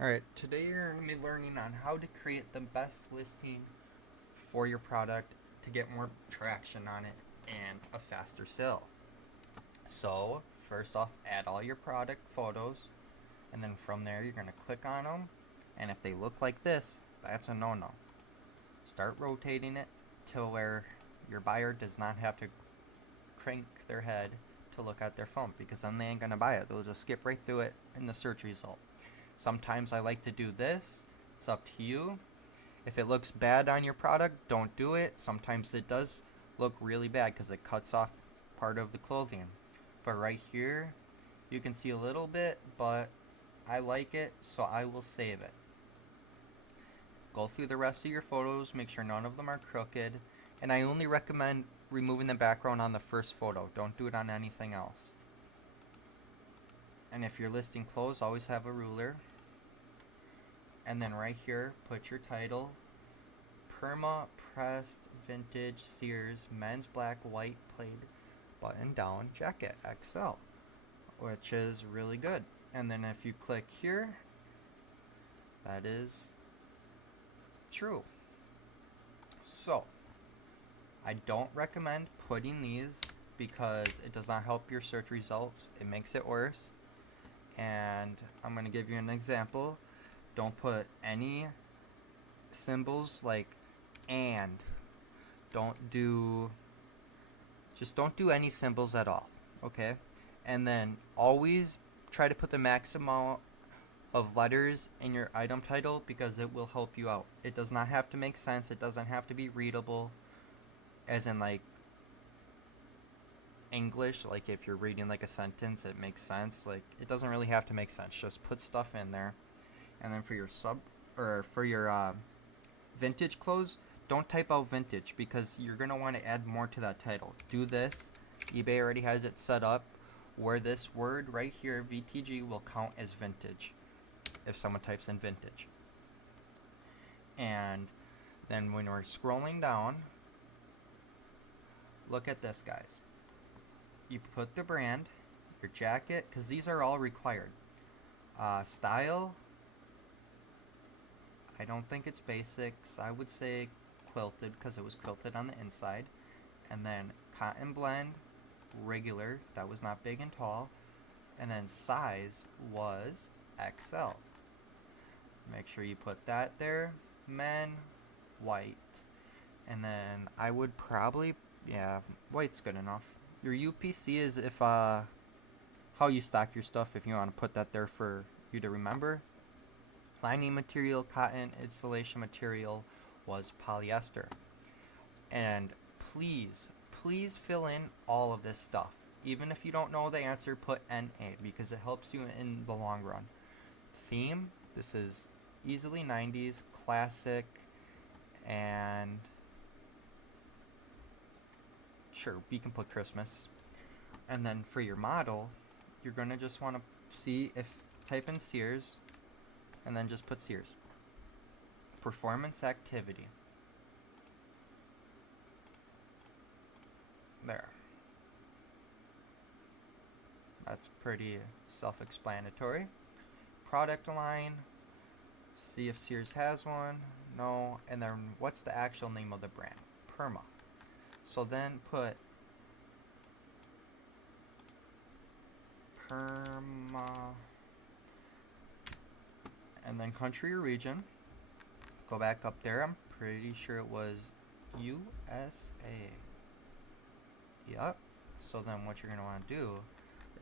Alright, today you're going to be learning on how to create the best listing for your product to get more traction on it and a faster sale. So, first off, add all your product photos, and then from there you're going to click on them, and if they look like this, that's a no-no. Start rotating it to where your buyer does not have to crank their head to look at their phone, because then they ain't going to buy it. They'll just skip right through it in the search result. Sometimes I like to do this. It's up to you. If it looks bad on your product, don't do it. Sometimes it does look really bad because it cuts off part of the clothing. But right here, you can see a little bit, but I like it, so I will save it. Go through the rest of your photos, make sure none of them are crooked, and I only recommend removing the background on the first photo. Don't do it on anything else. And if you're listing clothes, always have a ruler. And then right here, put your title: Perma Pressed Vintage Sears Men's Black White Plaid Button Down Jacket XL, which is really good. And then if you click here, that is true. So, I don't recommend putting these because it does not help your search results. It makes it worse. And I'm going to give you an example. Don't put any symbols like and. Just don't do any symbols at all, okay? And then always try to put the maximum of letters in your item title because it will help you out. It does not have to make sense. It doesn't have to be readable, as in like English. Like if you're reading like a sentence, it makes sense. Like it doesn't really have to make sense. Just put stuff in there. And then for your vintage clothes, don't type out vintage because you're going to want to add more to that title. Do this. eBay already has it set up where this word right here, VTG, will count as vintage if someone types in vintage. And then when we're scrolling down, look at this, guys. You put the brand, your jacket, because these are all required. Style, I don't think it's basics. I would say quilted because it was quilted on the inside. And then cotton blend, regular, that was not big and tall. And then size was XL. Make sure you put that there. Men, white. And then I would probably, yeah, white's good enough. Your UPC is if how you stock your stuff, if you want to put that there for you to remember. Lining material, cotton. Installation material was polyester. And please fill in all of this stuff. Even if you don't know the answer, put NA because it helps you in the long run. Theme, this is easily 90s, classic, and sure, we can put Christmas. And then for your model, you're going to just want to see if, type in Sears, and then just put Sears. Performance activity. There. That's pretty self-explanatory. Product line. See if Sears has one. No. And then what's the actual name of the brand? Perma. So then put Perma. And then country or region. Go back up there. I'm pretty sure it was USA. Yep. So then what you're going to want to do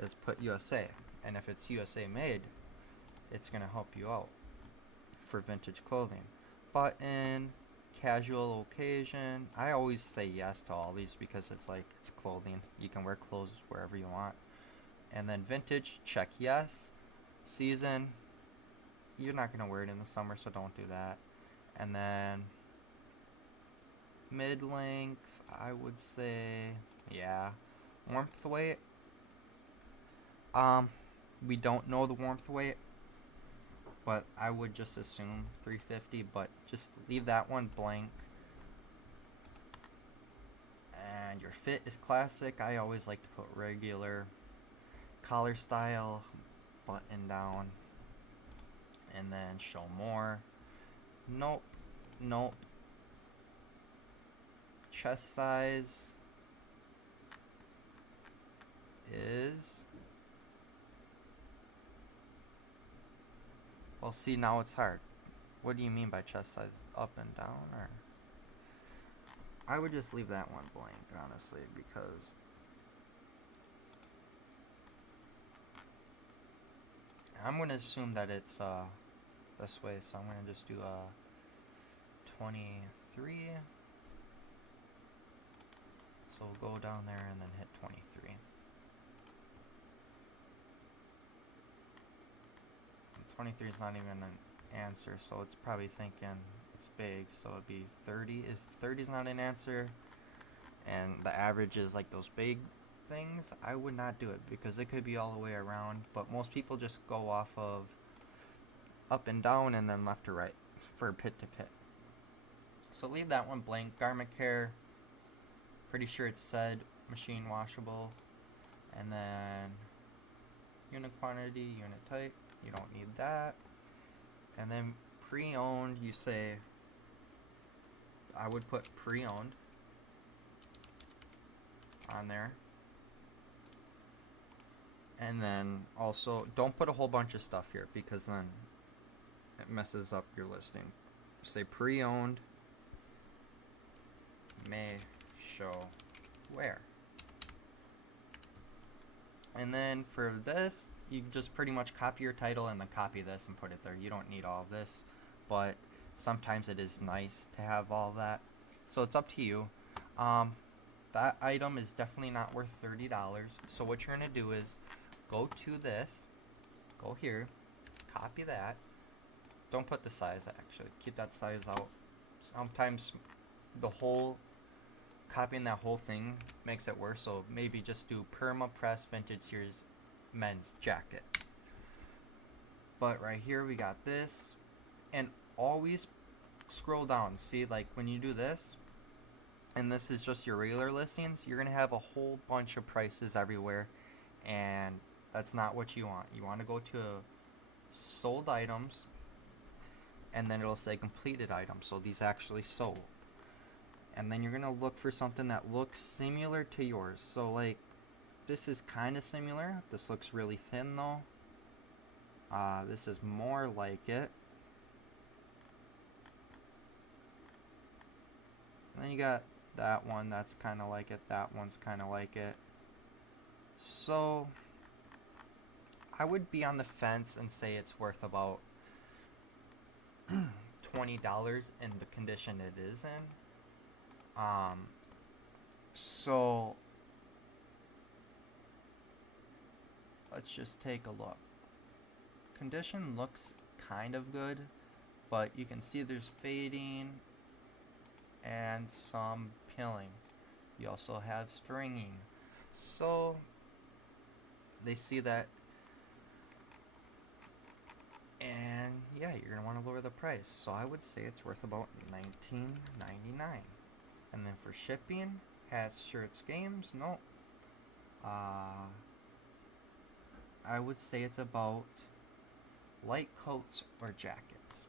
is put USA. And if it's USA made, it's going to help you out for vintage clothing. Button, casual occasion. I always say yes to all these because it's like it's clothing. You can wear clothes wherever you want. And then vintage, check yes. Season, you're not going to wear it in the summer, so don't do that. And then mid-length, I would say, yeah. Warmth weight, we don't know the warmth weight, but I would just assume 350, but just leave that one blank. And your fit is classic. I always like to put regular. Collar style, button down. and then show more. Nope. Nope. Chest size is, well, see, now it's hard. What do you mean by chest size? Up and down? Or I would just leave that one blank, honestly, because I'm going to assume that it's this way, so I'm going to just do 23. So we'll go down there and then hit 23. 23 is not even an answer, so it's probably thinking it's big, so it'd be 30. If 30 is not an answer and the average is like those big things, I would not do it because it could be all the way around, but most people just go off of up and down and then left to right for pit to pit. So leave that one blank. Garment care, pretty sure it said machine washable, and then unit quantity, unit type, you don't need that. And then pre-owned, you say, I would put pre-owned on there. And then also, don't put a whole bunch of stuff here because then it messes up your listing. Say pre-owned, may show where. And then for this, you just pretty much copy your title and then copy this and put it there. You don't need all of this, but sometimes it is nice to have all of that. So it's up to you. That item is definitely not worth $30. So what you're going to do is go to this, go here, copy that. Don't put the size, actually. Keep that size out. Sometimes the whole copying that whole thing makes it worse, so maybe just do Perma Press Vintage Series men's jacket. But right here we got this, and always scroll down. See, like when you do this, and this is just your regular listings, you're gonna have a whole bunch of prices everywhere, and that's not what you want. You want to go to sold items, and then it'll say completed items, so these actually sold. And then you're gonna look for something that looks similar to yours. So like this is kind of similar. This looks really thin though. This is more like it. And then you got that one that's kind of like it. That one's kind of like it. So I would be on the fence and say it's worth about $20 in the condition it is in. So let's just take a look. Condition looks kind of good, but you can see there's fading and some peeling. You also have stringing. So they see that, and yeah, you're gonna want to lower the price. So I would say it's worth about $19.99. And then for shipping, hats, shirts, games, no. I would say it's about light coats or jackets.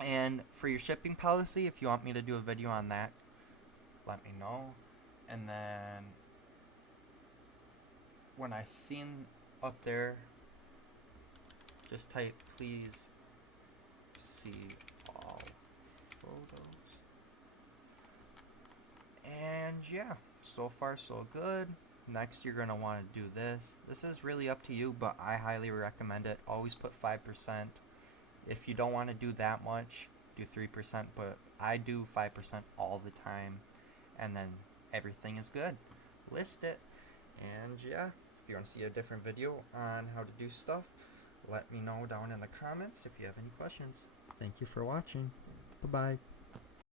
And for your shipping policy, if you want me to do a video on that, let me know. And then when I seen up there, just type please see all photos. And yeah, so far so good. Next you're going to want to do this. This is really up to you, but I highly recommend it. Always put 5%. If you don't want to do that much, do 3%, but I do 5% all the time, and then everything is good. List it. And yeah, if you want to see a different video on how to do stuff, let me know down in the comments if you have any questions. Thank you for watching. Bye-bye.